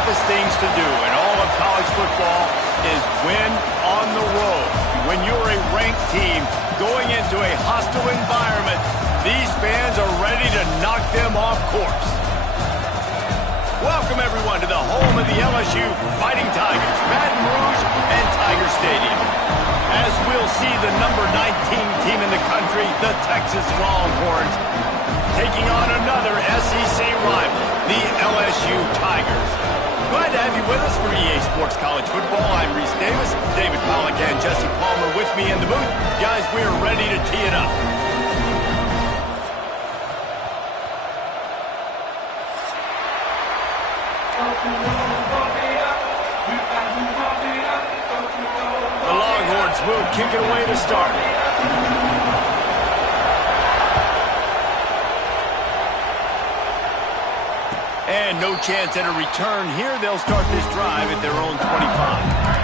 toughest things to do in all of college football is win on the road. When you're a ranked team going into a hostile environment, these fans are ready to knock them off course. Welcome, everyone, to the home of the LSU Fighting Tigers, Baton Rouge and Tiger Stadium. As we'll see the number 19 team in the country, the Texas Longhorns, taking on another SEC rival, the LSU Tigers. Glad to have you with us for EA Sports College Football. I'm Reese Davis, David Pollack and Jesse Palmer with me in the booth. Guys, we're ready to tee it up. The Longhorns will kick it away to start. And no chance at a return here. They'll start this drive at their own 25.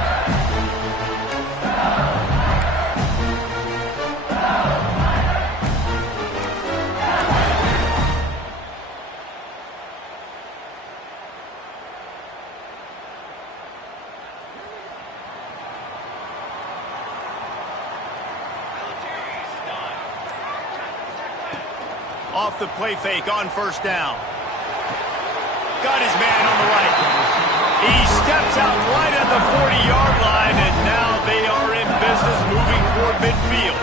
Off the play fake on first down. Got his man on the right. He steps out right at the 40-yard line, and now they are in business moving toward midfield.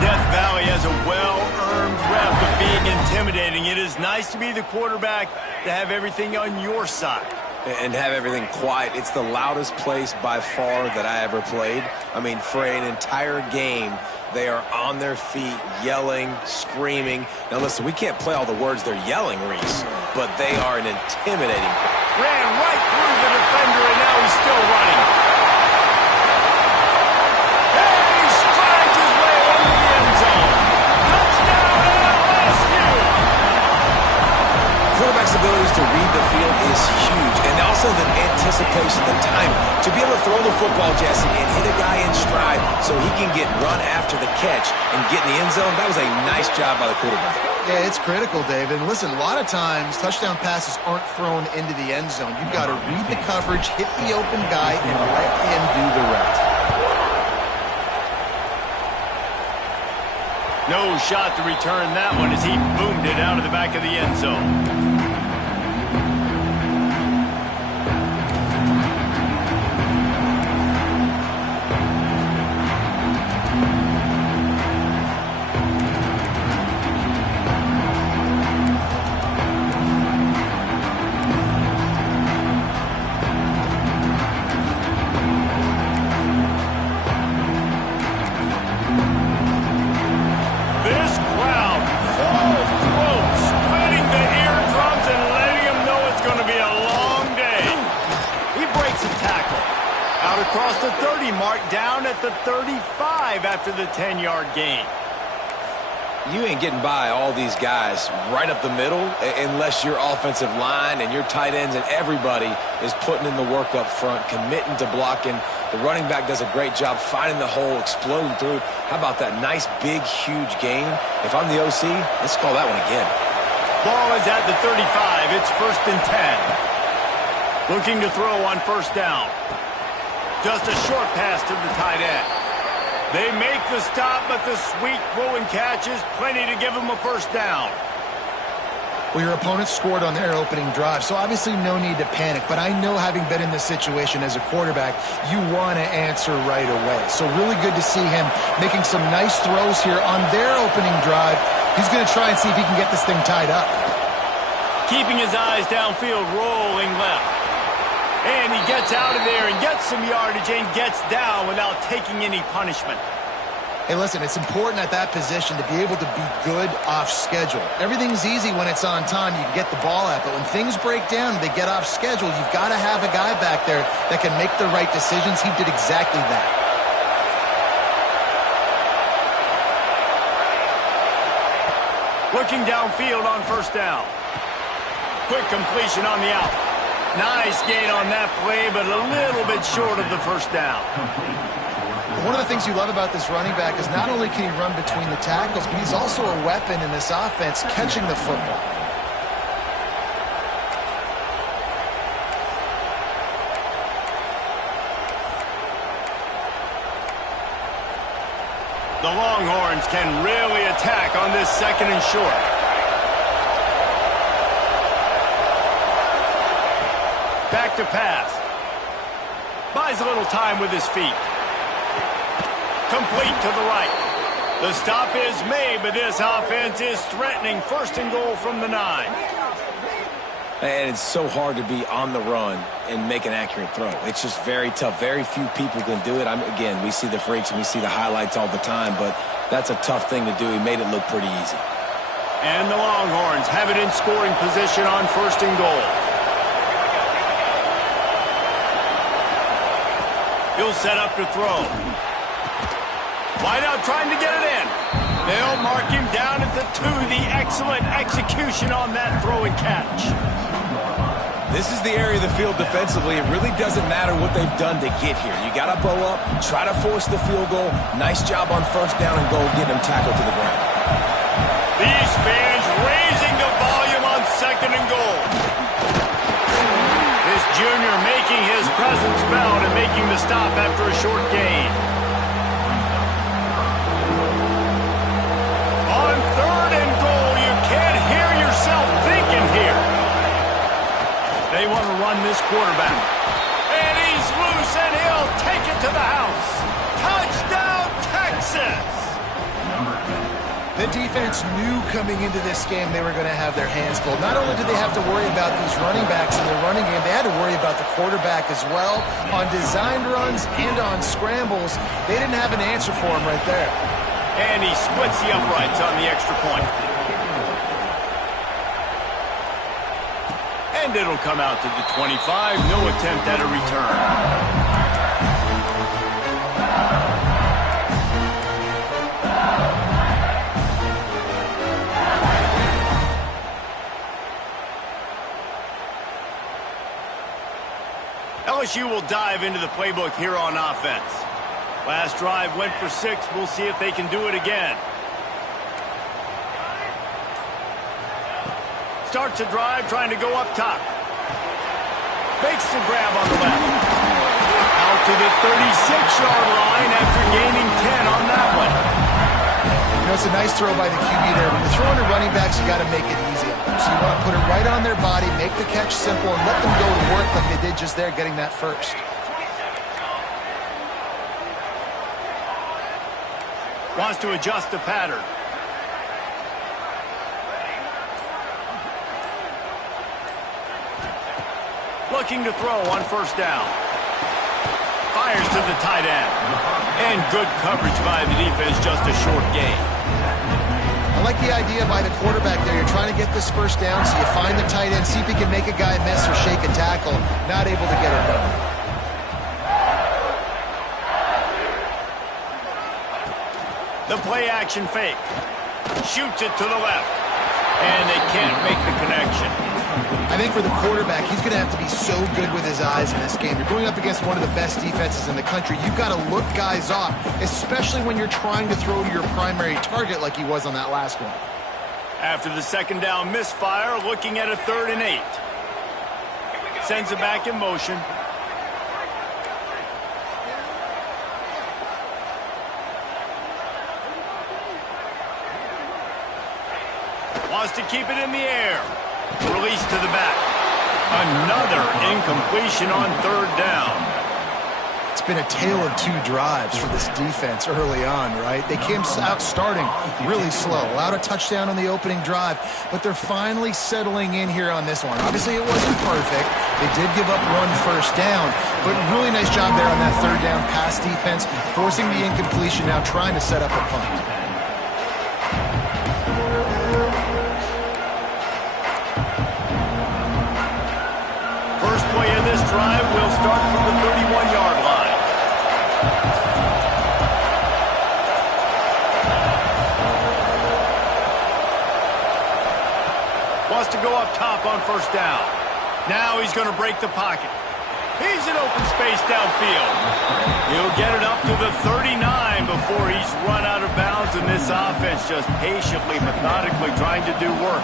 Death Valley has a well-earned rep of being intimidating. It is nice to be the quarterback, to have everything on your side. And have everything quiet. It's the loudest place by far that I ever played. I mean, for an entire game, they are on their feet, yelling, screaming. Now, listen, we can't play all the words they're yelling, Reese, but they are an intimidating. Ran right through the defender, and now he's still running. And he strides his way into the end zone. Touchdown, LSU! Quarterback's abilities to read the field is huge, and also the anticipation, the timing. To be able to throw the football, Jesse, and hit a guy in stride so he can get run after the catch and get in the end zone, that was a nice job by the quarterback. Yeah, it's critical, David. And listen, a lot of times touchdown passes aren't thrown into the end zone. You've got to read the coverage, hit the open guy, and let him do the rest. No shot to return that one as he boomed it out of the back of the end zone. Across the 30 mark, down at the 35 after the 10-yard gain. You ain't getting by all these guys right up the middle unless your offensive line and your tight ends and everybody is putting in the work up front, committing to blocking. The running back does a great job finding the hole, exploding through. How about that nice, big, huge gain? If I'm the OC, let's call that one again. Ball is at the 35. It's 1st and 10. Looking to throw on first down. Just a short pass to the tight end. They make the stop, but the sweet throw and catch is plenty to give them a first down. Well, your opponent scored on their opening drive, so obviously no need to panic. But I know, having been in this situation as a quarterback, you want to answer right away. So really good to see him making some nice throws here on their opening drive. He's going to try and see if he can get this thing tied up. Keeping his eyes downfield, rolling left. And he gets out of there and gets some yardage and gets down without taking any punishment. Hey, listen, it's important at that position to be able to be good off schedule. Everything's easy when it's on time. You can get the ball out. But when things break down, they get off schedule, you've got to have a guy back there that can make the right decisions. He did exactly that. Looking downfield on first down. Quick completion on the out. Nice gain on that play, but a little bit short of the first down. One of the things you love about this running back is not only can he run between the tackles, but he's also a weapon in this offense catching the football. The Longhorns can really attack on this second and short. Back to pass. Buys a little time with his feet. Complete to the right. The stop is made, but this offense is threatening first and goal from the 9. And it's so hard to be on the run and make an accurate throw. It's just very tough. Very few people can do it. Again, we see the freaks and we see the highlights all the time, but that's a tough thing to do. He made it look pretty easy. And the Longhorns have it in scoring position on first and goal. He'll set up to throw. Wide out trying to get it in. They'll mark him down at the 2. The excellent execution on that throw and catch. This is the area of the field defensively. It really doesn't matter what they've done to get here. You got to bow up, try to force the field goal. Nice job on first down and goal, getting them tackled to the ground. These fans raising the volume on second and goal. This junior making his presence felt and making the stop after a short gain. On third and goal, you can't hear yourself thinking here. They want to run this quarterback. And he's loose, and he'll take it to the house. Touchdown, Texas! The defense knew coming into this game they were going to have their hands full. Not only did they have to worry about these running backs in the running game, they had to worry about the quarterback as well. On designed runs and on scrambles, they didn't have an answer for him right there. And he splits the uprights on the extra point. And it'll come out to the 25. No attempt at a return. LSU will dive into the playbook here on offense. Last drive went for 6. We'll see if they can do it again. Starts a drive trying to go up top. Makes the grab on the left. Out to the 36-yard line after gaining 10 on that one. You know, it's a nice throw by the QB there. When you're throwing to running backs, you got to make it easy on them. So you want to put it right on their body, make the catch simple, and let them go to work like they did just there, getting that first. Wants to adjust the pattern. Looking to throw on first down. Fires to the tight end. And good coverage by the defense, just a short gain. I like the idea by the quarterback there. You're trying to get this first down, so you find the tight end, see if he can make a guy miss or shake a tackle. Not able to get it done. The play action fake. Shoots it to the left. And they can't make the connection. I think for the quarterback, he's going to have to be so good with his eyes in this game. You're going up against one of the best defenses in the country. You've got to look guys off, especially when you're trying to throw to your primary target like he was on that last one. After the second down misfire, looking at a 3rd and 8. Sends it back in motion. Wants to keep it in the air. Release to the back. Another incompletion on 3rd down. It's been a tale of 2 drives for this defense early on, right? They came out starting really slow. Allowed a touchdown on the opening drive, but they're finally settling in here on this one. Obviously, it wasn't perfect. They did give up 1 first down, but really nice job there on that 3rd down pass defense, forcing the incompletion, now trying to set up a punt. Play of this drive will start from the 31-yard line. Wants to go up top on first down. Now he's going to break the pocket. He's in open space downfield. He'll get it up to the 39 before he's run out of bounds, and this offense just patiently, methodically trying to do work.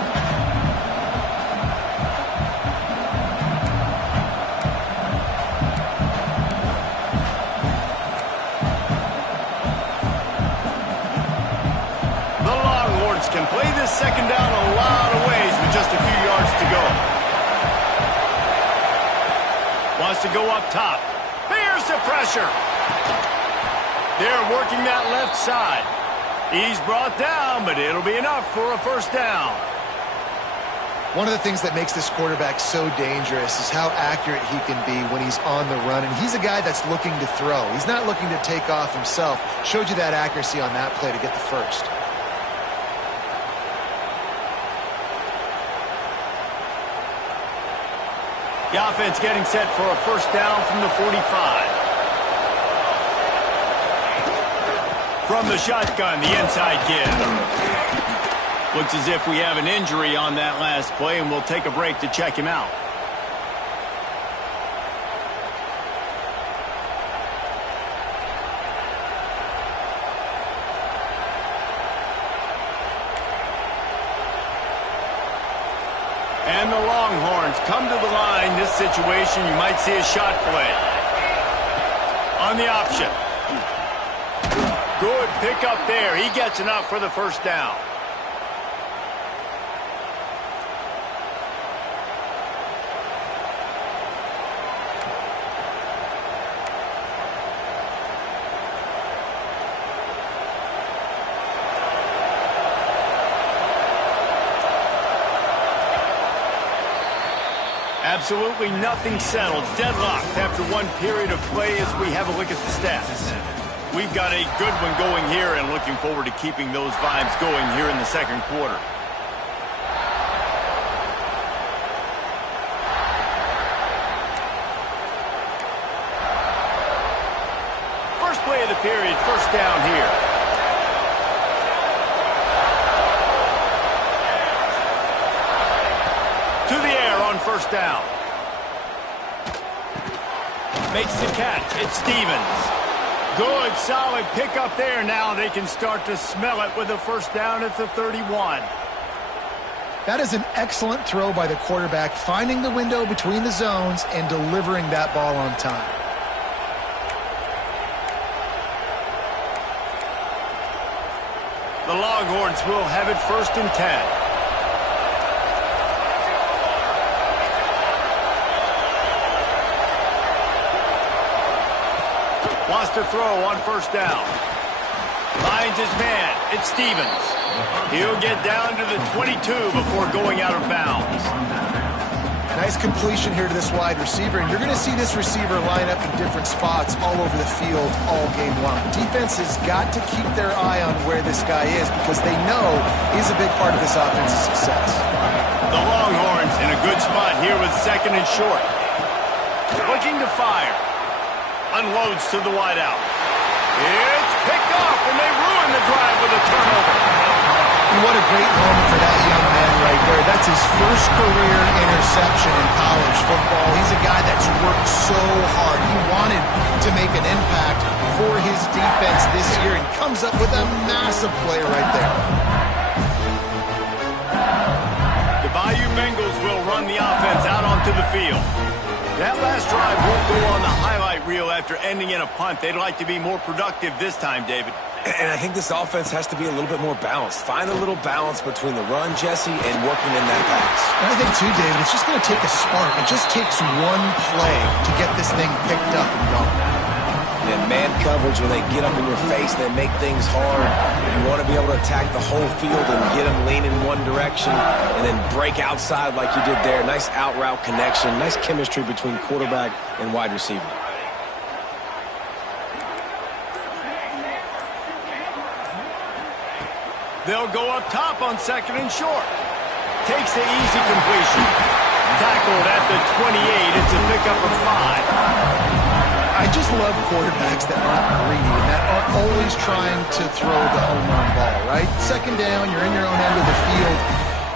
Wants to go up top. Here's the pressure. They're working that left side. He's brought down, but it'll be enough for a first down. One of the things that makes this quarterback so dangerous is how accurate he can be when he's on the run. And he's a guy that's looking to throw. He's not looking to take off himself. Showed you that accuracy on that play to get the first. The offense getting set for a first down from the 45. From the shotgun, the inside give. Looks as if we have an injury on that last play, and we'll take a break to check him out. And the Longhorns come to the line. This situation, you might see a shot play. On the option. Good pick up there. He gets enough for the first down. Absolutely nothing settled. Deadlocked after one period of play as we have a look at the stats. We've got a good one going here and looking forward to keeping those vibes going here in the second quarter. First play of the period, first down here. To the air on first down. Makes the catch. It's Stevens. Good, solid pickup there. Now they can start to smell it with a first down at the 31. That is an excellent throw by the quarterback, finding the window between the zones and delivering that ball on time. The Longhorns will have it first and 10. Wants to throw on first down. Finds his man. It's Stevens. He'll get down to the 22 before going out of bounds. Nice completion here to this wide receiver, and you're going to see this receiver line up in different spots all over the field all game long. Defense has got to keep their eye on where this guy is because they know he's a big part of this offense's success. The Longhorns in a good spot here with second and short. Looking to fire. Unloads to the wideout. It's picked off, and they ruin the drive with a turnover. And what a great moment for that young man right there. That's his first career interception in college football. He's a guy that's worked so hard. He wanted to make an impact for his defense this year and comes up with a massive play right there. The Bayou Bengals will run the offense out onto the field. That last drive won't go on the highlight reel after ending in a punt. They'd like to be more productive this time, David. And I think this offense has to be a little bit more balanced. Find a little balance between the run, Jesse, and working in that pass. And I think, too, David, it's just going to take a spark. It just takes one play to get this thing picked up and going. And man coverage, when they get up in your face, they make things hard. You want to be able to attack the whole field and get them lean in one direction and then break outside like you did there. Nice out route connection, nice chemistry between quarterback and wide receiver. They'll go up top on second and short. Takes the easy completion. Tackled at the 28. It's a pickup of 5. I just love quarterbacks that aren't greedy and that aren't always trying to throw the home run ball, right? Second down, you're in your own end of the field.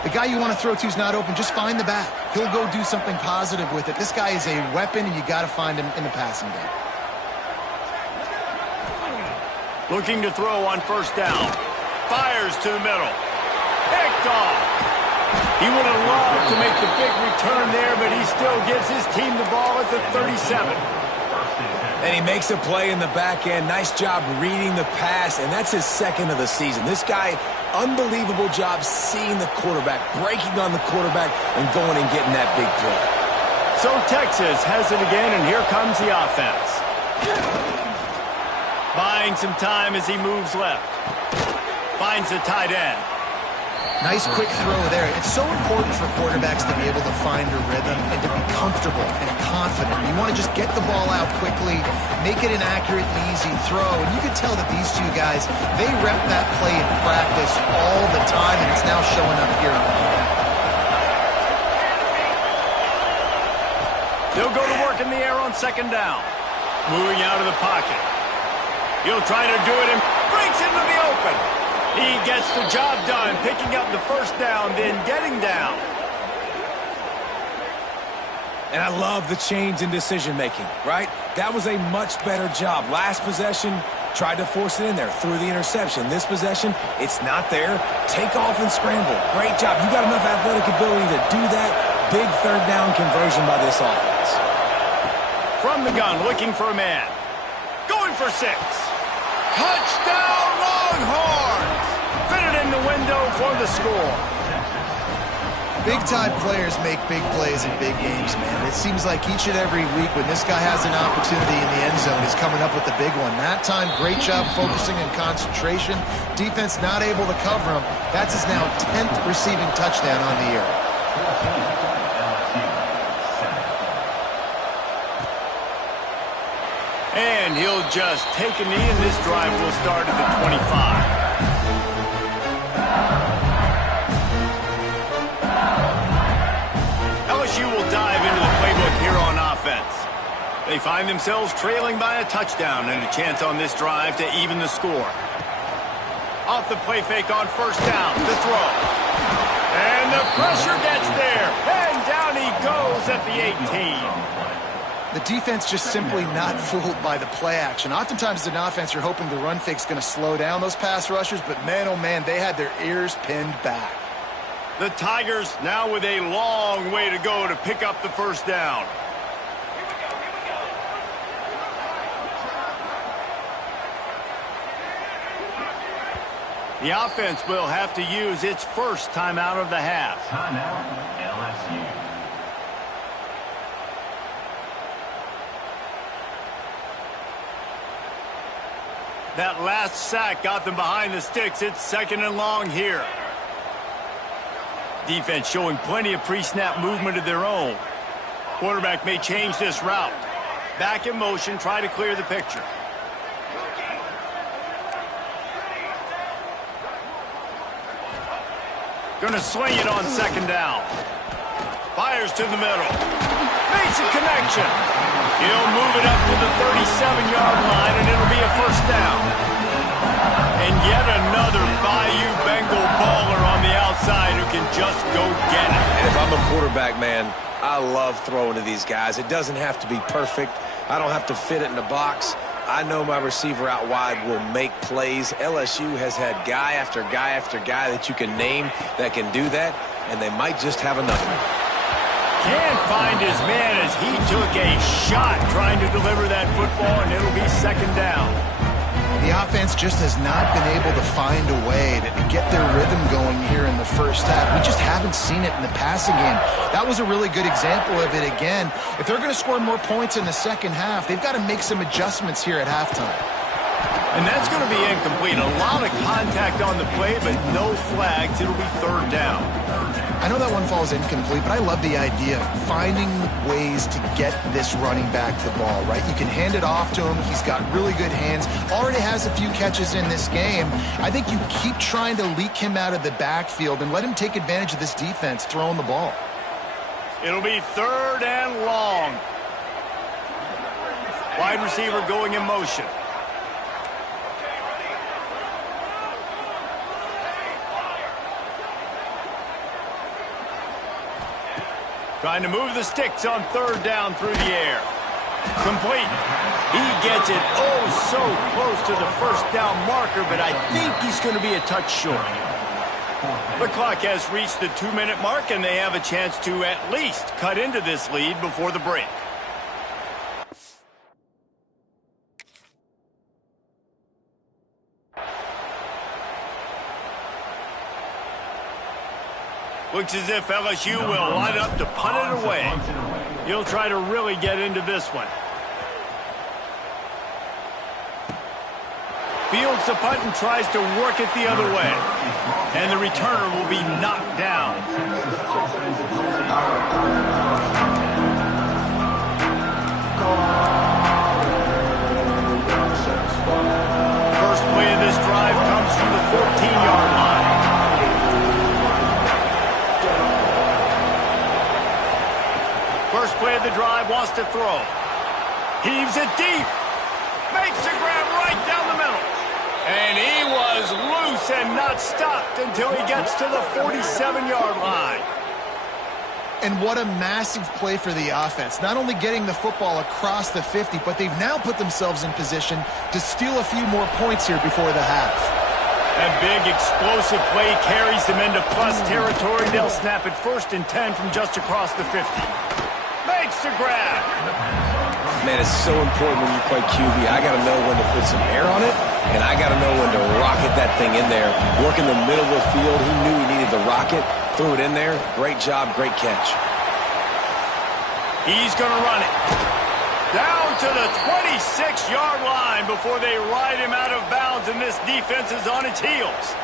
The guy you want to throw to is not open. Just find the back. He'll go do something positive with it. This guy is a weapon, and you got to find him in the passing game. Looking to throw on first down. Fires to the middle. Picked off. He would have loved to make the big return there, but he still gives his team the ball at the 37. And he makes a play in the back end. Nice job reading the pass, and that's his second of the season. This guy, unbelievable job seeing the quarterback, breaking on the quarterback, and going and getting that big play. So Texas has it again, and here comes the offense. Buying some time as he moves left. Finds the tight end. Nice quick throw there. It's so important for quarterbacks to be able to find a rhythm and to be comfortable and confident. You want to just get the ball out quickly, make it an accurate and easy throw. And you can tell that these two guys, they rep that play in practice all the time, and it's now showing up here. They'll go to work in the air on second down. Moving out of the pocket. He'll try to do it and breaks into the open. He gets the job done, picking up the first down, then getting down. And I love the change in decision-making, right? That was a much better job. Last possession, tried to force it in there, threw the interception. This possession, it's not there. Take off and scramble. Great job. You got enough athletic ability to do that. Big third down conversion by this offense. From the gun, looking for a man. Going for 6. Touchdown, Longhorns! Fitted in the window for the score. Big-time players make big plays in big games, man. It seems like each and every week when this guy has an opportunity in the end zone, he's coming up with the big one. That time, great job focusing and concentration. Defense not able to cover him. That's his now 10th receiving touchdown on the year. And he'll just take a knee, and this drive will start at the 25. LSU will dive into the playbook here on offense. They find themselves trailing by a touchdown and a chance on this drive to even the score. Off the play fake on first down, the throw. And the pressure gets there, and down he goes at the 18. The defense just simply not fooled by the play action. Oftentimes as an offense, you're hoping the run fake's going to slow down those pass rushers, but man, oh man, they had their ears pinned back. The Tigers now with a long way to go to pick up the first down. The offense will have to use its first timeout of the half. Timeout, LSU. That last sack got them behind the sticks. It's second and long here. Defense showing plenty of pre-snap movement of their own. Quarterback may change this route. Back in motion, try to clear the picture. Gonna swing it on second down. Fires to the middle. Makes a connection. He'll move it up to the 37-yard line, and it'll be a first down. And yet another Bayou Bengal baller on the outside who can just go get it. And if I'm a quarterback, man, I love throwing to these guys. It doesn't have to be perfect. I don't have to fit it in the box. I know my receiver out wide will make plays. LSU has had guy after guy after guy that you can name that can do that, and they might just have another. Can't find his man as he took a shot trying to deliver that football, and it'll be second down. The offense just has not been able to find a way to get their rhythm going here in the first half. We just haven't seen it in the passing game. That was a really good example of it again. If they're going to score more points in the second half, they've got to make some adjustments here at halftime. And that's going to be incomplete. A lot of contact on the play, but no flags. It'll be third down. I know that one falls incomplete, but I love the idea of finding ways to get this running back the ball, right? You can hand it off to him. He's got really good hands. Already has a few catches in this game. I think you keep trying to leak him out of the backfield and let him take advantage of this defense throwing the ball. It'll be third and long. Wide receiver going in motion. Trying to move the sticks on third down through the air. Complete. He gets it oh so close to the first down marker, but I think he's going to be a touch short. The clock has reached the 2-minute mark, and they have a chance to at least cut into this lead before the break. Looks as if LSU will line up to punt it away. He'll try to really get into this one. Fields the punt and tries to work it the other way. And the returner will be knocked down. First play of this drive comes from the 14-yard line. First play of the drive wants to throw. Heaves it deep. Makes the grab right down the middle. And he was loose and not stopped until he gets to the 47-yard line. And what a massive play for the offense. Not only getting the football across the 50, but they've now put themselves in position to steal a few more points here before the half. That big explosive play carries them into plus territory. They'll snap it 1st and 10 from just across the 50. Makes the grab. Man, it's so important when you play QB. I got to know when to put some air on it, and I got to know when to rocket that thing in there. Work in the middle of the field. He knew he needed the rocket. Threw it in there. Great job, great catch. He's going to run it. Down to the 26-yard line before they ride him out of bounds, and this defense is on its heels.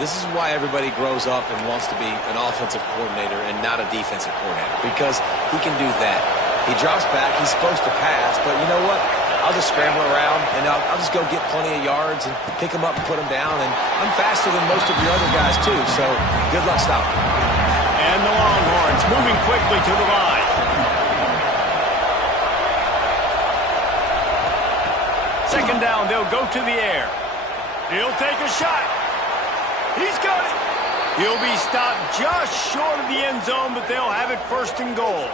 This is why everybody grows up and wants to be an offensive coordinator and not a defensive coordinator, because he can do that. He drops back. He's supposed to pass, but you know what? I'll just scramble around, and I'll just go get plenty of yards and pick them up and put them down. And I'm faster than most of your other guys, too, so good luck stopping. And the Longhorns moving quickly to the line. Second down, they'll go to the air. He'll take a shot. He's got it. He'll be stopped just short of the end zone, but they'll have it 1st and goal.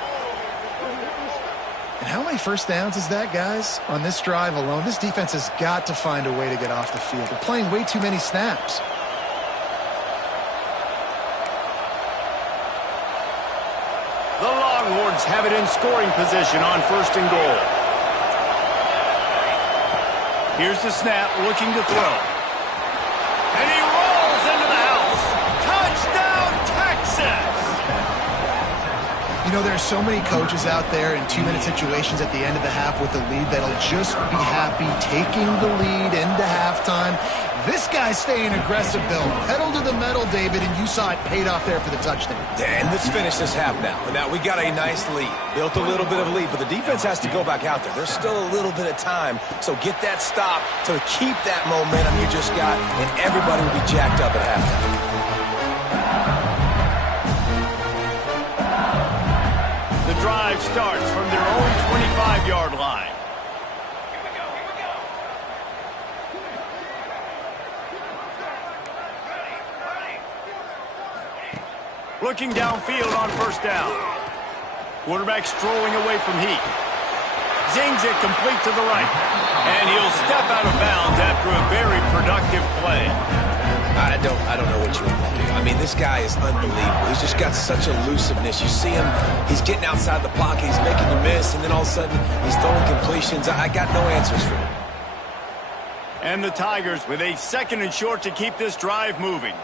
And how many first downs is that, guys? On this drive alone, this defense has got to find a way to get off the field. They're playing way too many snaps. The Longhorns have it in scoring position on 1st and goal. Here's the snap, looking to throw. And he rolls into the house. Touchdown, Texas! You know, there are so many coaches out there in 2-minute situations at the end of the half with the lead that'll just be happy taking the lead into halftime. This guy's staying aggressive, Bill. Pedal to the metal, David, and you saw it paid off there for the touchdown. And let's finish this half now. Now, we got a nice lead. Built a little bit of a lead, but the defense has to go back out there. There's still a little bit of time, so get that stop to keep that momentum you just got, and everybody will be jacked up at halftime. The drive starts from their own 25-yard line. Looking downfield on 1st down. Quarterback strolling away from heat. Zings it complete to the right. And he'll step out of bounds after a very productive play. I don't know what you want to do. I mean, this guy is unbelievable. He's just got such elusiveness. You see him, he's getting outside the pocket, he's making you miss, and then all of a sudden, he's throwing completions. I got no answers for him. And the Tigers with a 2nd and short to keep this drive moving.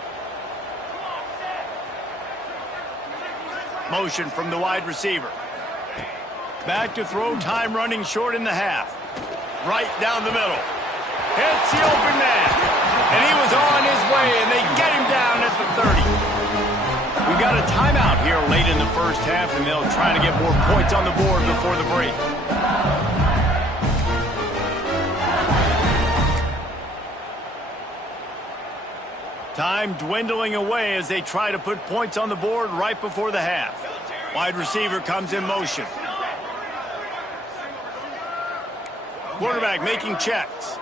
Motion from the wide receiver. Back to throw, time running short in the half. Right down the middle. Hits the open man. And he was on his way, and they get him down at the 30. We've got a timeout here late in the 1st half, and they'll try to get more points on the board before the break. Time dwindling away as they try to put points on the board right before the half. Wide receiver comes in motion. Quarterback making checks.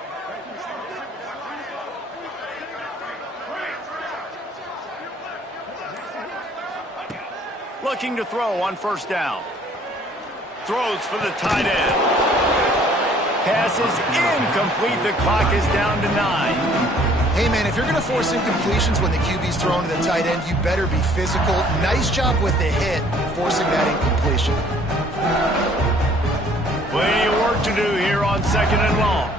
Looking to throw on 1st down. Throws for the tight end. Pass is incomplete. The clock is down to 9. Hey, man, if you're going to force incompletions when the QB's throwing to the tight end, you better be physical. Nice job with the hit, forcing that incompletion. Plenty of work to do here on 2nd and long.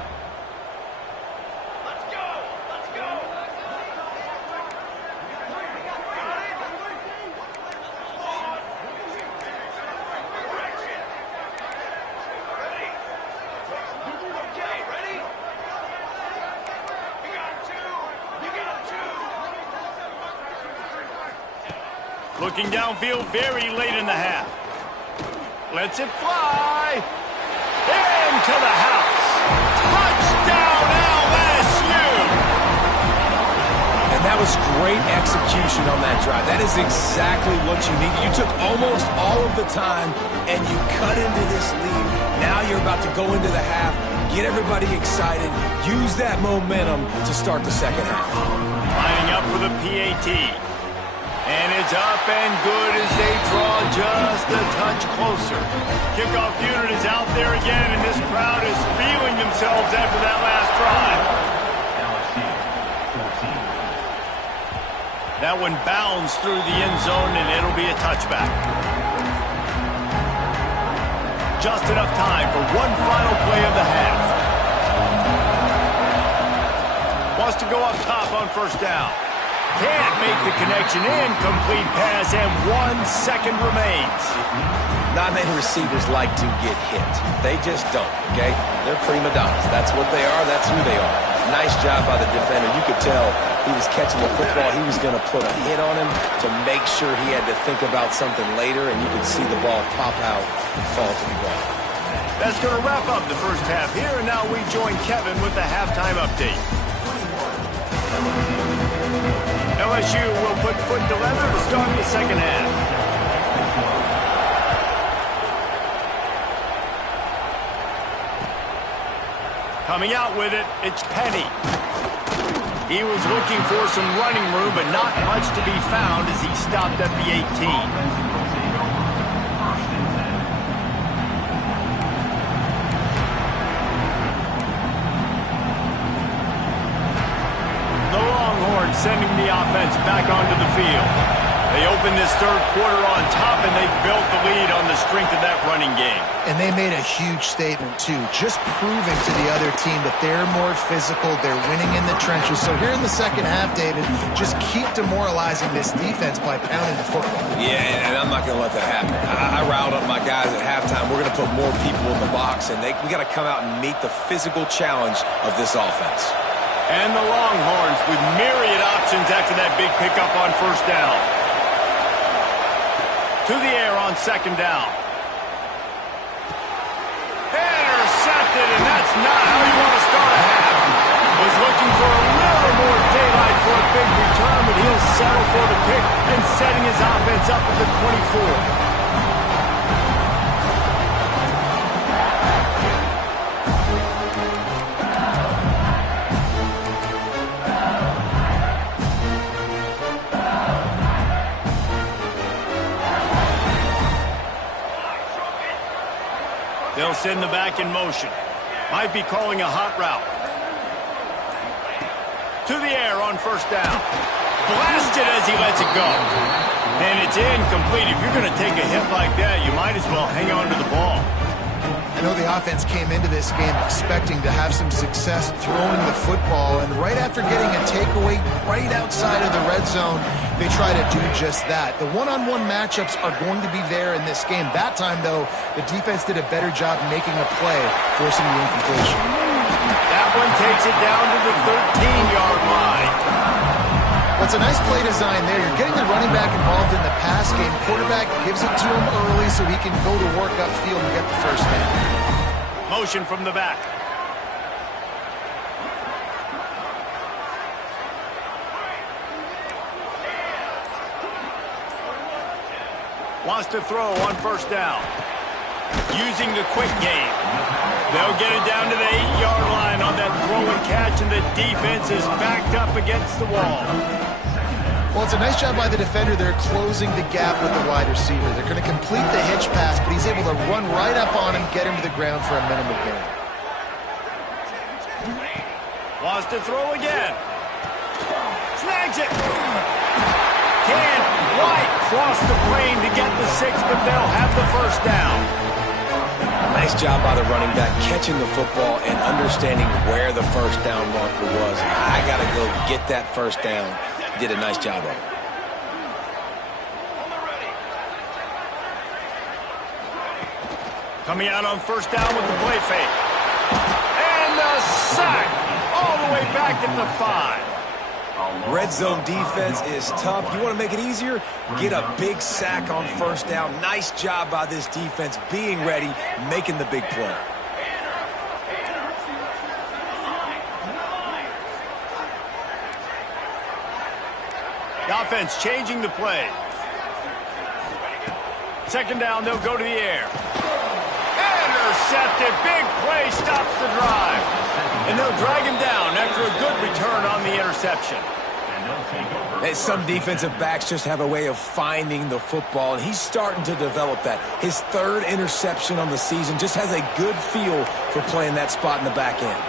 Looking downfield very late in the half. Lets it fly. Into the house. Touchdown LSU! And that was great execution on that drive. That is exactly what you needed. You took almost all of the time, and you cut into this lead. Now you're about to go into the half, get everybody excited, use that momentum to start the second half. Lining up for the PAT. And it's up and good as they draw just a touch closer. Kickoff unit is out there again, and this crowd is feeling themselves after that last drive. That one bounds through the end zone, and it'll be a touchback. Just enough time for one final play of the half. Wants to go up top on first down. Can't make the connection. Incomplete pass, and 1 second remains. Not many receivers like to get hit. They just don't, okay? They're prima donnas. That's what they are. That's who they are. Nice job by the defender. You could tell he was catching the football. He was going to put a hit on him to make sure he had to think about something later, and you could see the ball pop out and fall to the ground. That's going to wrap up the first half here, and now we join Kevin with the halftime update. LSU will put foot to leather to start the second half. Coming out with it, it's Penny. He was looking for some running room, but not much to be found as he stopped at the 18. Sending the offense back onto the field. They opened this third quarter on top, and they built the lead on the strength of that running game. And they made a huge statement, too, just proving to the other team that they're more physical, they're winning in the trenches. So here in the second half, David, just keep demoralizing this defense by pounding the football. Yeah, and I'm not going to let that happen. I riled up my guys at halftime. We're going to put more people in the box, and we got to come out and meet the physical challenge of this offense. And the Longhorns with myriad options after that big pickup on first down. To the air on second down. Intercepted, and that's not how you want to start a half. Was looking for a little more daylight for a big return, but he'll settle for the pick and setting his offense up at the 24. They'll send the back in motion. Might be calling a hot route. To the air on first down. Blasted as he lets it go. And it's incomplete. If you're going to take a hit like that, you might as well hang on to the ball. I know the offense came into this game expecting to have some success throwing the football, and right after getting a takeaway right outside of the red zone, they try to do just that. The one-on-one matchups are going to be there in this game. That time, though, the defense did a better job making a play, forcing the incompletion. That one takes it down to the 13-yard line. Well, it's a nice play design there. You're getting the running back involved in the pass game. Quarterback gives it to him early so he can go to work upfield and get the first down. Motion from the back. Wants to throw on first down. Using the quick game. They'll get it down to the 8-yard line on that throw and catch, and the defense is backed up against the wall. Well, it's a nice job by the defender. They're closing the gap with the wide receiver. They're going to complete the hitch pass, but he's able to run right up on him, get him to the ground for a minimal gain. Wants to throw again. Snags it. Can't quite cross the plane to get the 6, but they'll have the first down. Nice job by the running back catching the football and understanding where the first down marker was. I got to go get that first down. He did a nice job of it. Coming out on first down with the play fake. And the sack all the way back at the 5. Red zone defense is tough. You want to make it easier? Get a big sack on first down. Nice job by this defense being ready, making the big play. The offense changing the play. Second down, they'll go to the air. Intercepted. Big play stops the drive. And they'll drag him down after a good return on the interception. And some defensive backs just have a way of finding the football, and he's starting to develop that. His third interception on the season, just has a good feel for playing that spot in the back end.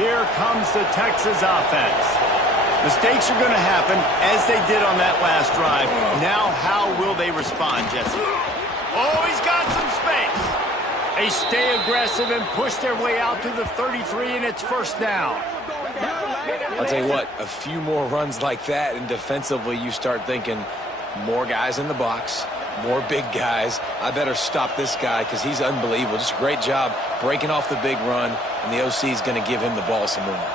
Here comes the Texas offense. Mistakes are going to happen, as they did on that last drive. Now, how will they respond, Jesse? Oh, he's got some space. They stay aggressive and push their way out to the 33, and it's first down. I'll tell you what, a few more runs like that, and defensively you start thinking, more guys in the box, more big guys. I better stop this guy because he's unbelievable. Just a great job breaking off the big run, and the OC is going to give him the ball some more.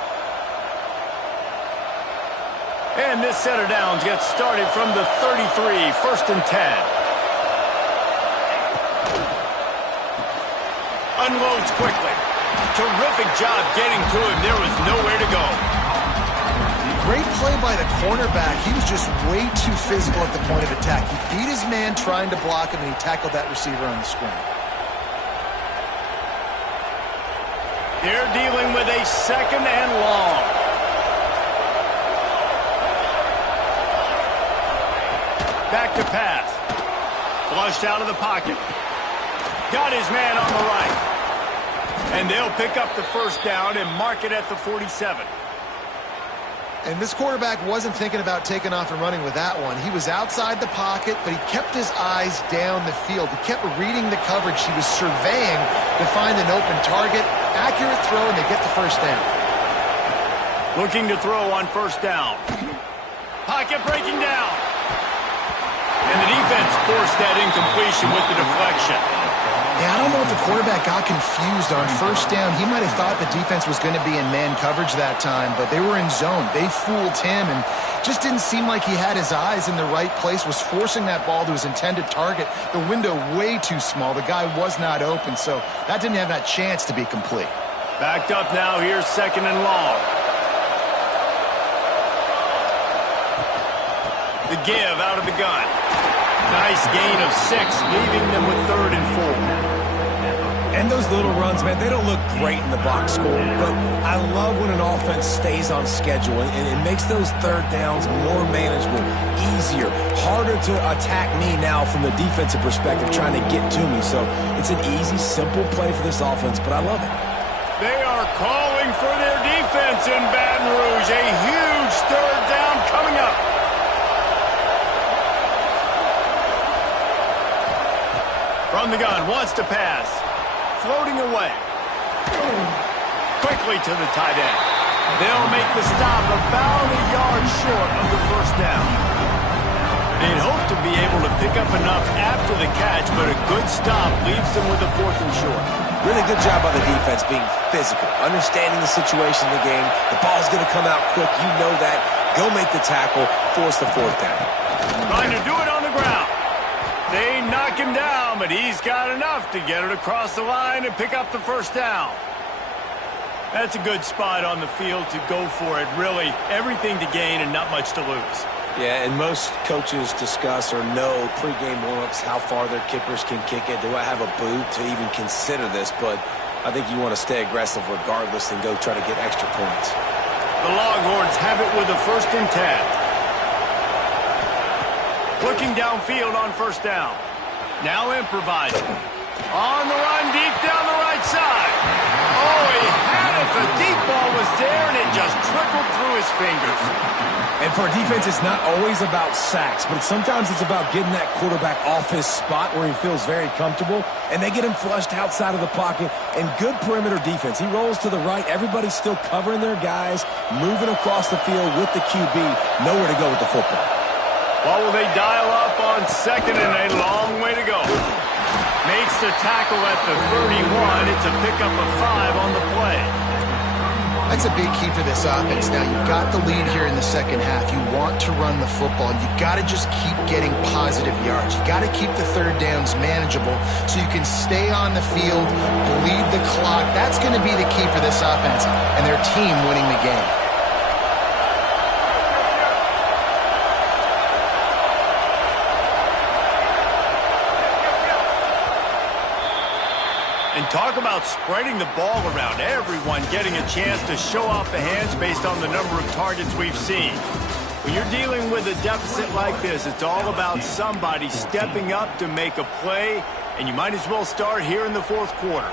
And this set of downs gets started from the 33, first and 10. Unloads quickly. Terrific job getting to him. There was nowhere to go. Great play by the cornerback. He was just way too physical at the point of attack. He beat his man trying to block him, and he tackled that receiver on the screen. They're dealing with a second and long. Back to pass. Flushed out of the pocket. Got his man on the right. And they'll pick up the first down and mark it at the 47. And this quarterback wasn't thinking about taking off and running with that one. He was outside the pocket, but he kept his eyes down the field. He kept reading the coverage. He was surveying to find an open target. Accurate throw, and they get the first down. Looking to throw on first down. Pocket breaking down. And the defense forced that incompletion with the deflection. Yeah, I don't know if the quarterback got confused on first down. He might have thought the defense was going to be in man coverage that time, but they were in zone. They fooled him and just didn't seem like he had his eyes in the right place, was forcing that ball to his intended target. The window way too small. The guy was not open, so that didn't have that chance to be complete. Backed up now. Here's second and long. The give out of the gun. Nice gain of 6, leaving them with third and 4. And those little runs, man, they don't look great in the box score, but I love when an offense stays on schedule, and it makes those third downs more manageable, easier, harder to attack me now from the defensive perspective trying to get to me. So it's an easy, simple play for this offense, but I love it. They are calling for their defense in Baton Rouge. A huge third down coming up. From the gun, wants to pass. Floating away. Quickly to the tight end. They'll make the stop about a yard short of the first down. They'd hope to be able to pick up enough after the catch, but a good stop leaves them with a fourth and short. Really good job by the defense being physical, understanding the situation in the game. The ball's going to come out quick. You know that. Go make the tackle, force the fourth down. Trying to do it on the ground. They knock him down, but he's got enough to get it across the line and pick up the first down. That's a good spot on the field to go for it. Really, everything to gain and not much to lose. Yeah, and most coaches discuss or know pregame warm-ups how far their kickers can kick it. Do I have a boot to even consider this? But I think you want to stay aggressive regardless and go try to get extra points. The Longhorns have it with a first and 10. Looking downfield on first down. Now improvising. On the run, deep down the right side. Oh, he had it. The deep ball was there, and it just trickled through his fingers. And for a defense, it's not always about sacks, but sometimes it's about getting that quarterback off his spot where he feels very comfortable, and they get him flushed outside of the pocket, and good perimeter defense. He rolls to the right. Everybody's still covering their guys, moving across the field with the QB. Nowhere to go with the football. What will they dial up on second and a long way to go? Makes the tackle at the 31. It's a pickup of 5 on the play. That's a big key for this offense. Now, you've got the lead here in the second half. You want to run the football. You got to just keep getting positive yards. You got to keep the third downs manageable so you can stay on the field, bleed the clock. That's going to be the key for this offense and their team winning the game. And talk about spreading the ball around. Everyone getting a chance to show off the hands based on the number of targets we've seen. When you're dealing with a deficit like this, it's all about somebody stepping up to make a play, and you might as well start here in the fourth quarter.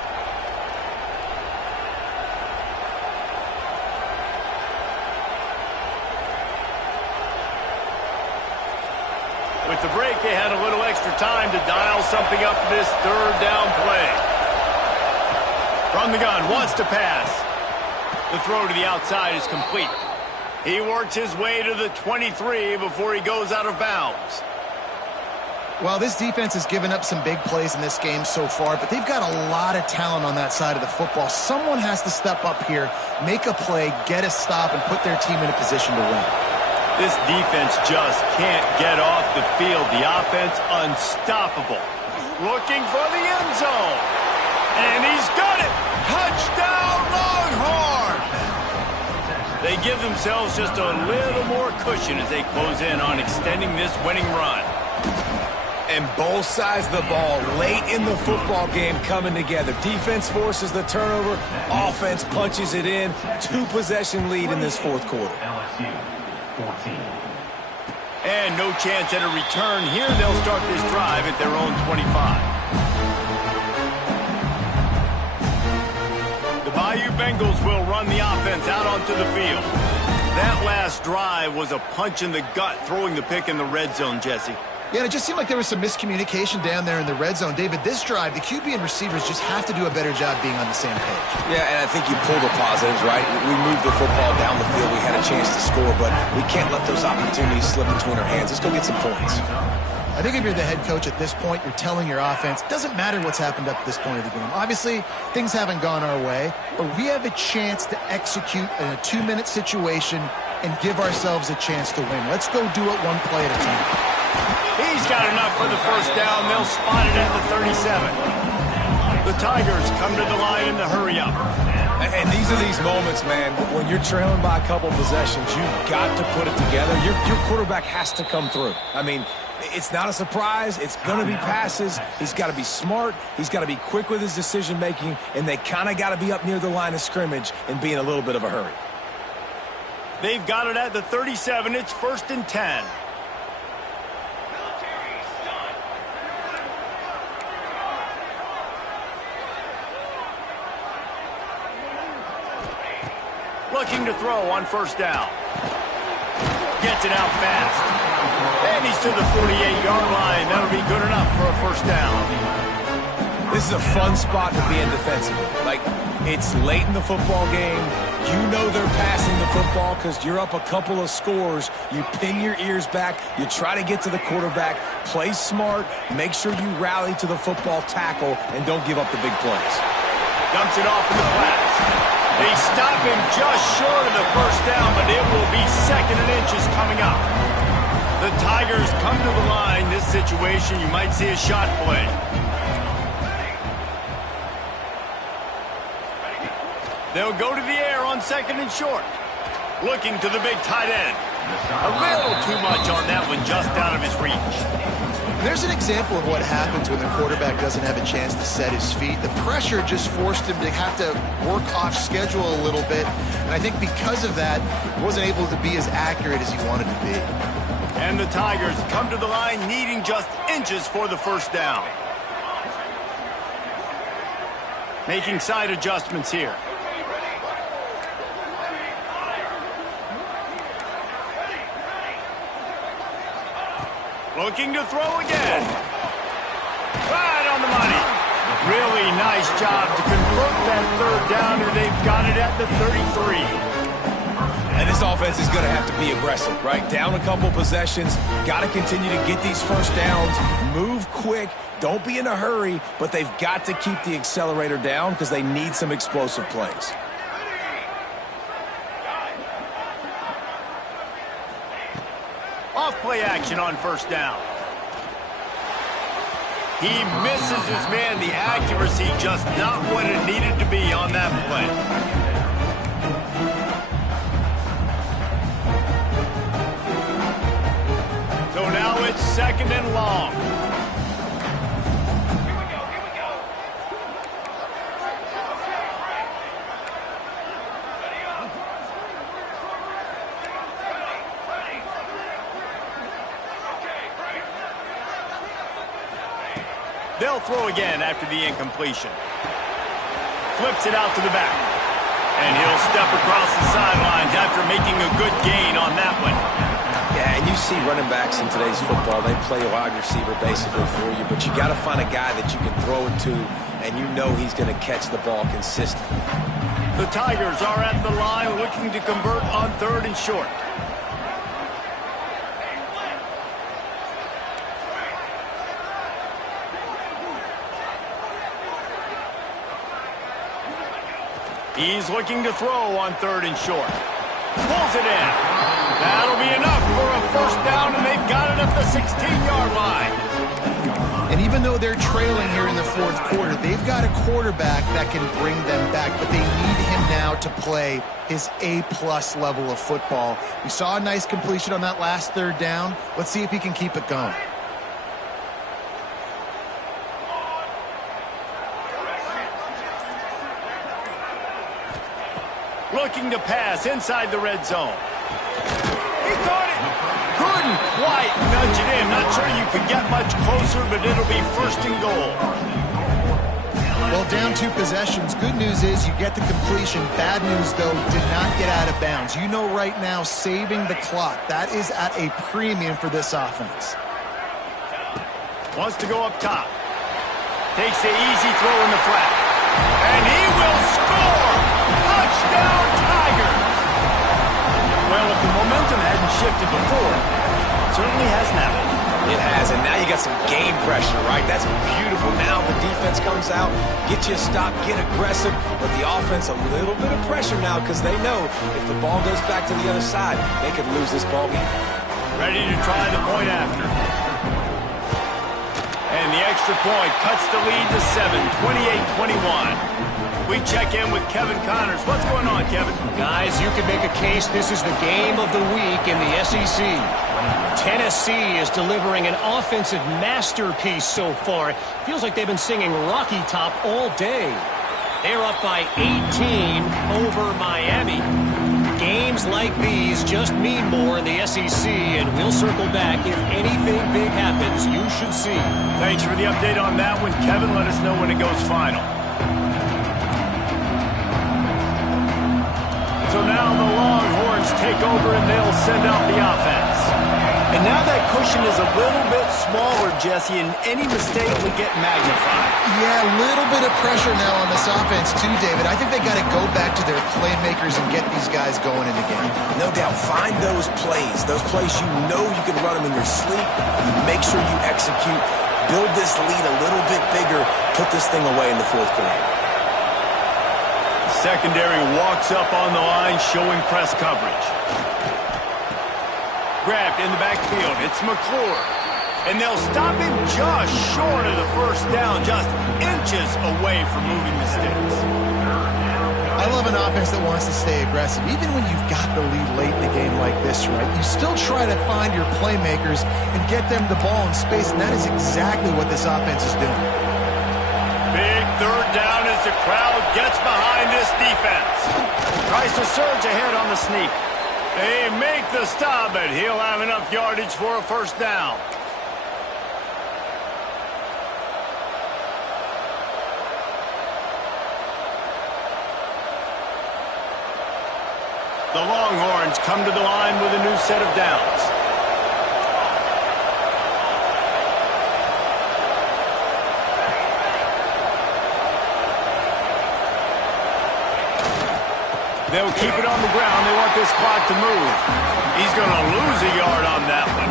With the break, they had a little extra time to dial something up for this third down play. From the gun, wants to pass. The throw to the outside is complete. He works his way to the 23 before he goes out of bounds. Well, this defense has given up some big plays in this game so far, but they've got a lot of talent on that side of the football. Someone has to step up here, make a play, get a stop, and put their team in a position to win. This defense just can't get off the field. The offense unstoppable. Looking for the end zone. And he's got it! Touchdown, Longhorns! They give themselves just a little more cushion as they close in on extending this winning run. And both sides of the ball late in the football game coming together. Defense forces the turnover. Offense punches it in. 2-possession lead in this fourth quarter. LSU 14. And no chance at a return here. They'll start this drive at their own 25. Bayou Bengals will run the offense out onto the field. That last drive was a punch in the gut, throwing the pick in the red zone, Jesse. Yeah, it just seemed like there was some miscommunication down there in the red zone. David, this drive, the QB and receivers just have to do a better job being on the same page. Yeah, and I think you pull the positives, right? We moved the football down the field. We had a chance to score, but we can't let those opportunities slip between our hands. Let's go get some points. I think if you're the head coach at this point, you're telling your offense, it doesn't matter what's happened up to this point of the game. Obviously, things haven't gone our way, but we have a chance to execute in a 2-minute situation and give ourselves a chance to win. Let's go do it one play at a time. He's got enough for the first down. They'll spot it at the 37. The Tigers come to the line in the hurry-up. And these are these moments, man, when you're trailing by a couple possessions, you've got to put it together. Your quarterback has to come through. I mean, it's not a surprise. It's going to be passes. He's got to be smart. He's got to be quick with his decision-making, and they kind of got to be up near the line of scrimmage and be in a little bit of a hurry. They've got it at the 37. It's 1st and 10. Looking to throw on 1st down. Gets it out fast. And he's to the 48-yard line. That'll be good enough for a 1st down. This is a fun spot to be in defensively. Like, it's late in the football game. You know they're passing the football because you're up a couple of scores. You pin your ears back. You try to get to the quarterback. Play smart. Make sure you rally to the football tackle and don't give up the big plays. Dumps it off in the flats. They stop him just short of the 1st down, but it will be 2nd and inches coming up. The Tigers come to the line. This situation, you might see a shot play. They'll go to the air on 2nd and short. Looking to the big tight end. A little too much on that one, just out of his reach. There's an example of what happens when the quarterback doesn't have a chance to set his feet. The pressure just forced him to have to work off schedule a little bit. And I think because of that, he wasn't able to be as accurate as he wanted to be. And the Tigers come to the line needing just inches for the 1st down. Making side adjustments here. Looking to throw again. Right on the money. Really nice job to convert that 3rd down, and they've got it at the 33. And this offense is going to have to be aggressive, right? Down a couple possessions. Got to continue to get these 1st downs. Move quick. Don't be in a hurry, but they've got to keep the accelerator down because they need some explosive plays. play action on first down. He misses his man. The accuracy just not what it needed to be on that play. So now it's 2nd and long. They'll throw again after the incompletion. Flips it out to the back. And he'll step across the sidelines after making a good gain on that one. Yeah, and you see running backs in today's football, they play a wide receiver basically for you, but you got to find a guy that you can throw it to, and you know he's going to catch the ball consistently. The Tigers are at the line looking to convert on 3rd and short. He's looking to throw on 3rd and short. Pulls it in. That'll be enough for a first down, and they've got it at the 16-yard line. And even though they're trailing here in the 4th quarter, they've got a quarterback that can bring them back, but they need him now to play his A-plus level of football. We saw a nice completion on that last 3rd down. Let's see if he can keep it going. Looking to pass inside the red zone. He caught it. Couldn't quite nudge it in. Not sure you could get much closer, but it'll be 1st and goal. Well, down 2 possessions. Good news is you get the completion. Bad news, though, did not get out of bounds. You know right now, saving the clock. That is at a premium for this offense. Wants to go up top. Takes the easy throw in the flat. And he will score! Touchdown, Tigers! Well, if the momentum hadn't shifted before, it certainly has now. It has, and now you got some game pressure, right? That's beautiful. Now the defense comes out, get you a stop, get aggressive, but the offense a little bit of pressure now because they know if the ball goes back to the other side, they could lose this ball game. Ready to try the point after. And the extra point cuts the lead to 7, 28-21. We check in with Kevin Connors. What's going on, Kevin? Guys, you can make a case this is the game of the week in the SEC. Tennessee is delivering an offensive masterpiece so far. It feels like they've been singing Rocky Top all day. They're up by 18 over Miami. Games like these just mean more in the SEC, and we'll circle back. If anything big happens, you should see. Thanks for the update on that one, Kevin. Let us know when it goes final. So now the Longhorns take over, and they'll send out the offense. And now that cushion is a little bit smaller, Jesse, and any mistake will get magnified. Yeah, a little bit of pressure now on this offense too, David. I think they got to go back to their playmakers and get these guys going in the game. No doubt. Find those plays you know you can run them in your sleep. Make sure you execute. Build this lead a little bit bigger. Put this thing away in the 4th quarter. Secondary walks up on the line, showing press coverage. Grabbed in the backfield. It's McClure. And they'll stop him just short of the first down, just inches away from moving the sticks. I love an offense that wants to stay aggressive. Even when you've got the lead late in a game like this, right? You still try to find your playmakers and get them the ball in space, and that is exactly what this offense is doing. Big 3rd down as the crowd gets behind this defense. Tries to surge ahead on the sneak. They make the stop, but he'll have enough yardage for a first down. The Longhorns come to the line with a new set of downs. They'll keep it on the ground. They want this clock to move. He's going to lose a yard on that one.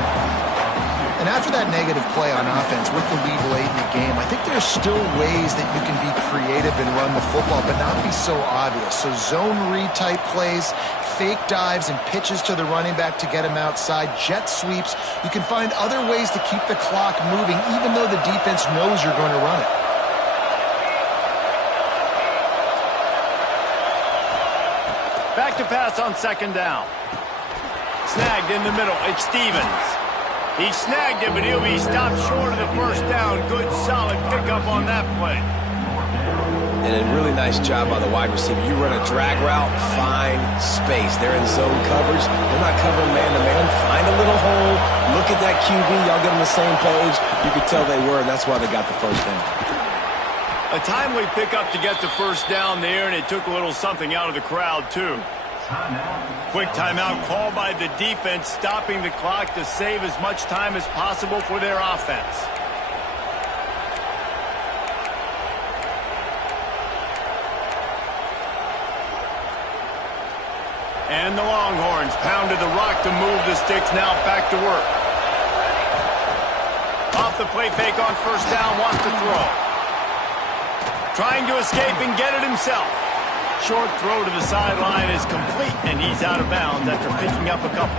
And after that negative play on offense with the lead late in the game, I think there's still ways that you can be creative and run the football, but not be so obvious. So zone read type plays, fake dives and pitches to the running back to get him outside, jet sweeps. You can find other ways to keep the clock moving even though the defense knows you're going to run it. Back to pass on second down. Snagged in the middle. It's Stevens. He snagged it, but he'll be stopped short of the first down. Good, solid pickup on that play. And a really nice job by the wide receiver. You run a drag route, find space. They're in zone coverage. They're not covering man-to-man. Find a little hole. Look at that QB. Y'all get on the same page. You could tell they were, and that's why they got the first down. A timely pickup to get the first down there, and it took a little something out of the crowd, too. Quick timeout called by the defense, stopping the clock to save as much time as possible for their offense. And the Longhorns pounded the rock to move the sticks, now back to work. Off the play fake on first down, wants to throw. Trying to escape and get it himself. Short throw to the sideline is complete, and he's out of bounds after picking up a couple.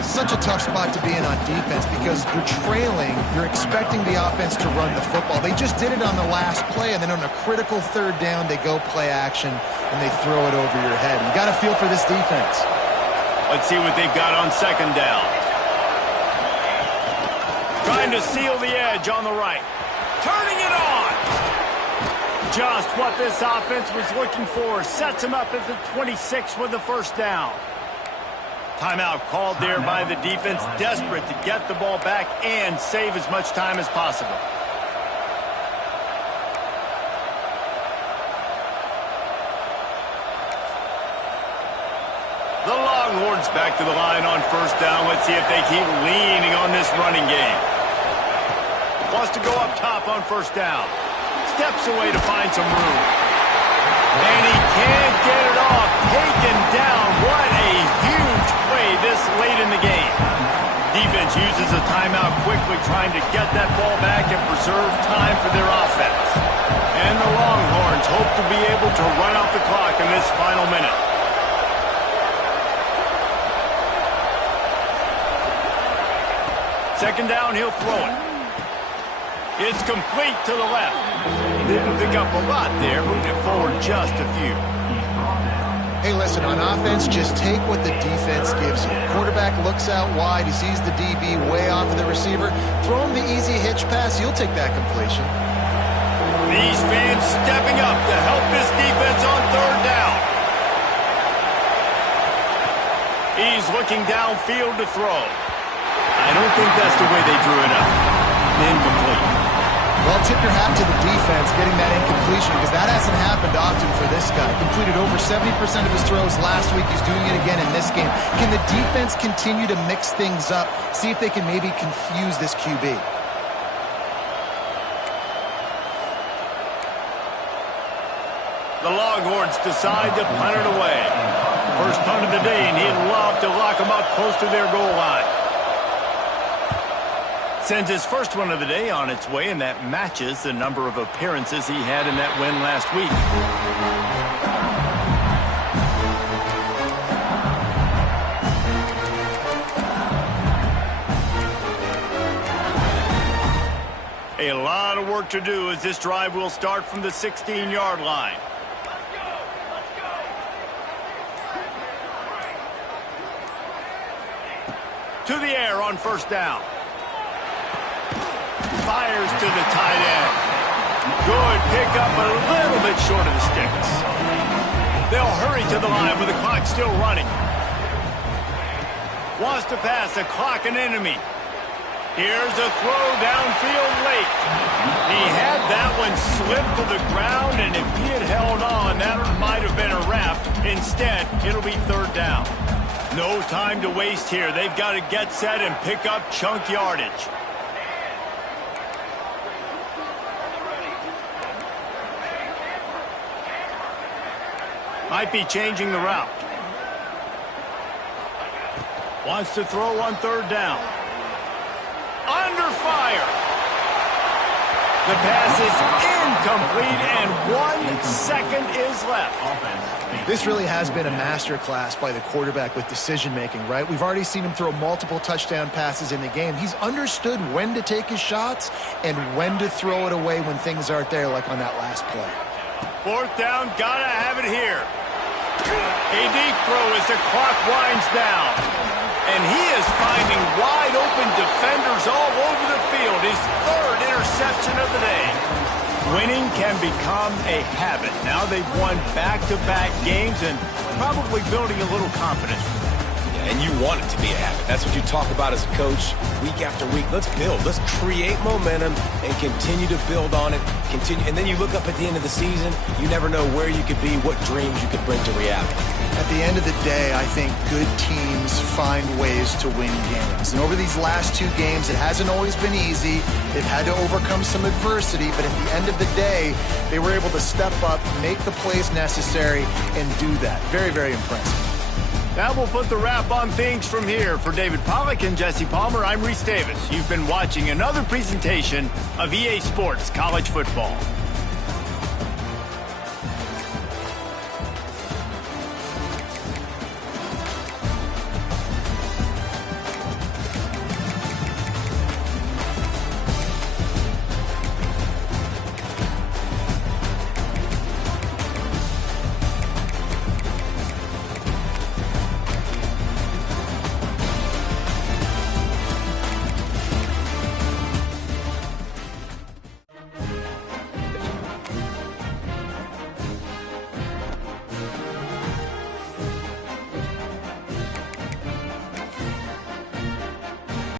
Such a tough spot to be in on defense because you're trailing, you're expecting the offense to run the football. They just did it on the last play, and then on a critical third down, they go play action, and they throw it over your head. You got to feel for this defense. Let's see what they've got on second down. Trying to seal the edge on the right. Turning it on. Just what this offense was looking for. Sets him up at the 26 with the first down. Timeout called there by the defense. Desperate to get the ball back and save as much time as possible. The Longhorns back to the line on first down. Let's see if they keep leaning on this running game. Wants to go up top on first down. Steps away to find some room. And he can't get it off. Taken down. What a huge play this late in the game. Defense uses a timeout quickly, trying to get that ball back and preserve time for their offense. And the Longhorns hope to be able to run out the clock in this final minute. Second down, he'll throw it. It's complete to the left. Didn't pick up a lot there, moving it forward just a few. Hey, listen, on offense, just take what the defense gives you. Quarterback looks out wide. He sees the DB way off of the receiver. Throw him the easy hitch pass. You'll take that completion. These fans stepping up to help this defense on third down. He's looking downfield to throw. I don't think that's the way they drew it up. Incomplete. Well, tip your hat to the defense getting that incompletion because that hasn't happened often for this guy. Completed over 70% of his throws last week. He's doing it again in this game. Can the defense continue to mix things up? See if they can maybe confuse this QB. The Longhorns decide to punt it away. First punt of the day, and he'd love to lock them up close to their goal line. Sends his first one of the day on its way, and that matches the number of appearances he had in that win last week. A lot of work to do as this drive will start from the 16-yard line. To the air on first down. Fires to the tight end. Good pickup, but a little bit short of the sticks. They'll hurry to the line with the clock still running. Wants to pass the clock an enemy. Here's a throw downfield late. He had that one slip to the ground, and if he had held on, that might have been a wrap. Instead, it'll be third down. No time to waste here. They've got to get set and pick up chunk yardage. Might be changing the route. Wants to throw on third down. under fire. The pass is incomplete, and 1 second is left. This really has been a masterclass by the quarterback with decision-making, right? We've already seen him throw multiple touchdown passes in the game. He's understood when to take his shots and when to throw it away when things aren't there, like on that last play. 4th down, gotta have it here. A deep throw as the clock winds down. And he is finding wide-open defenders all over the field. His 3rd interception of the day. Winning can become a habit. Now they've won back-to-back games and probably building a little confidence. And you want it to be a habit. That's what you talk about as a coach week after week. Let's build. Let's create momentum and continue to build on it. And then you look up at the end of the season, you never know where you could be, what dreams you could bring to reality. At the end of the day, I think good teams find ways to win games. And over these last 2 games, it hasn't always been easy. They've had to overcome some adversity, but at the end of the day, they were able to step up, make the plays necessary, and do that. Very, very impressive. That will put the wrap on things from here. For David Pollack and Jesse Palmer, I'm Reese Davis. You've been watching another presentation of EA Sports College Football.